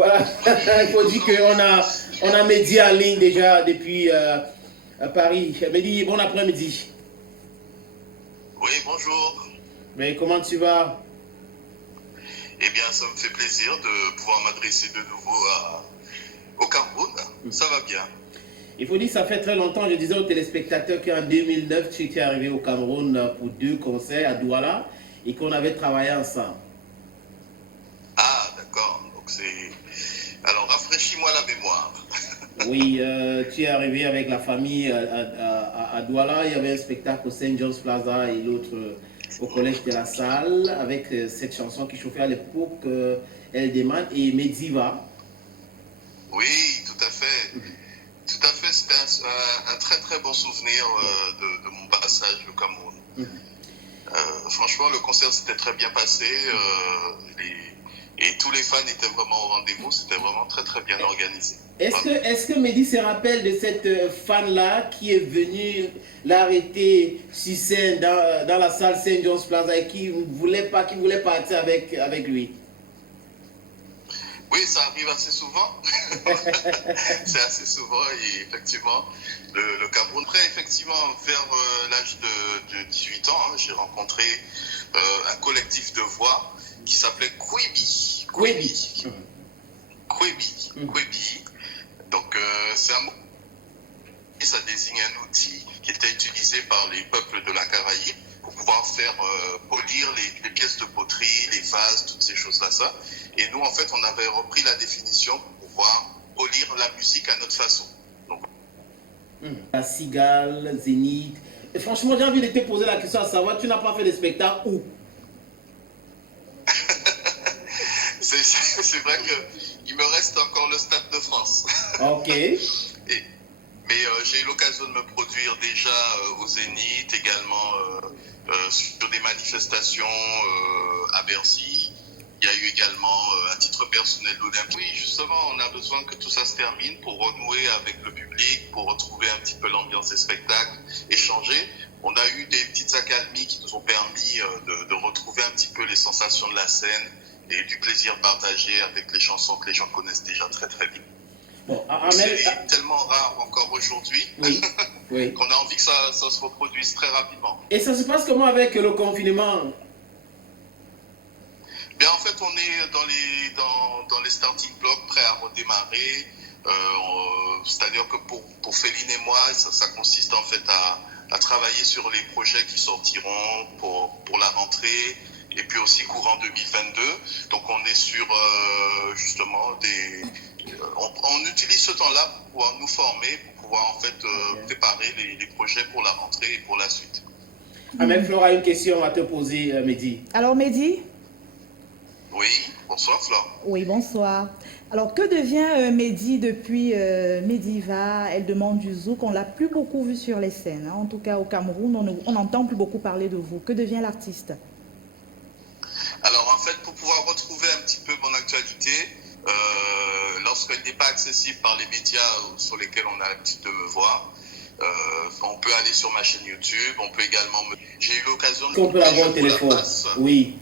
Voilà, il faut dire qu'on a Mehdi en ligne déjà depuis Paris. Mehdi, bon après-midi. Oui, bonjour. Mais comment tu vas? Eh bien, ça me fait plaisir de pouvoir m'adresser de nouveau au Cameroun. Ça va bien. Il faut dire que ça fait très longtemps, je disais aux téléspectateurs qu'en 2009, tu étais arrivé au Cameroun pour 2 concerts à Douala et qu'on avait travaillé ensemble. Ah, d'accord. Donc c'est. Alors, rafraîchis-moi la mémoire. Oui, tu es arrivé avec la famille à Douala. Il y avait un spectacle au Saint John's Plaza et l'autre au Collège de la Salle avec cette chanson qui chauffait à l'époque, Elle demande et Mediva. Oui, tout à fait. Tout à fait. C'était un très très bon souvenir de mon passage au Cameroun. Franchement, le concert s'était très bien passé. Et tous les fans étaient vraiment au rendez-vous. C'était vraiment très très bien organisé. Est-ce que Mehdi se rappelle de cette fan-là qui est venue l'arrêter sur scène dans la salle Saint John's Plaza et qui voulait partir avec lui? Oui, ça arrive assez souvent. C'est assez souvent et effectivement, le Cameroun. Après, effectivement, vers l'âge de 18 ans, hein, j'ai rencontré un collectif de voix qui s'appelait Kwebi. Kwebi. Kwebi. Donc, c'est un mot. Et ça désigne un outil qui était utilisé par les peuples de la Caraïbe pour pouvoir faire polir les pièces de poterie, les vases, toutes ces choses-là. Ça. Et nous, en fait, on avait repris la définition pour pouvoir polir la musique à notre façon. Donc, La Cigale, Zénith. Et franchement, j'ai envie de te poser la question à savoir, tu n'as pas fait de spectacle où? c'est vrai qu'il me reste encore le Stade de France. Ok. Mais j'ai eu l'occasion de me produire déjà au Zénith, également sur des manifestations à Bercy. Il y a eu également, à titre personnel, l'Olympique. Oui, justement, on a besoin que tout ça se termine pour renouer avec le public, pour retrouver un petit peu l'ambiance des spectacles, échanger. On a eu des petites accalmies qui nous ont permis de retrouver un petit peu les sensations de la scène et du plaisir partagé avec les chansons que les gens connaissent déjà très très bien. Bon, c'est tellement rare encore aujourd'hui oui. qu'on a envie que ça se reproduise très rapidement. Et ça se passe comment avec le confinement? Bien, en fait, on est dans les starting blocks prêts à redémarrer. C'est-à-dire que pour Féline et moi, ça consiste en fait à travailler sur les projets qui sortiront pour la rentrée et puis aussi courant 2022. Donc on est sur justement on utilise ce temps-là pour pouvoir nous former, pour pouvoir en fait préparer les projets pour la rentrée et pour la suite. Ahmed Flora a une question à te poser, Mehdi. Alors Mehdi? Oui, bonsoir Flore. Oui, bonsoir. Alors que devient Mehdi depuis Mediva, Elle demande du zouk? On l'a plus beaucoup vu sur les scènes. Hein. En tout cas au Cameroun, on n'entend plus beaucoup parler de vous. Que devient l'artiste? Alors en fait, pour pouvoir retrouver un petit peu mon actualité, lorsqu'elle n'est pas accessible par les médias sur lesquels on a l'habitude de me voir, on peut aller sur ma chaîne YouTube, on peut également J'ai eu l'occasion de... On peut avoir au téléphone, oui.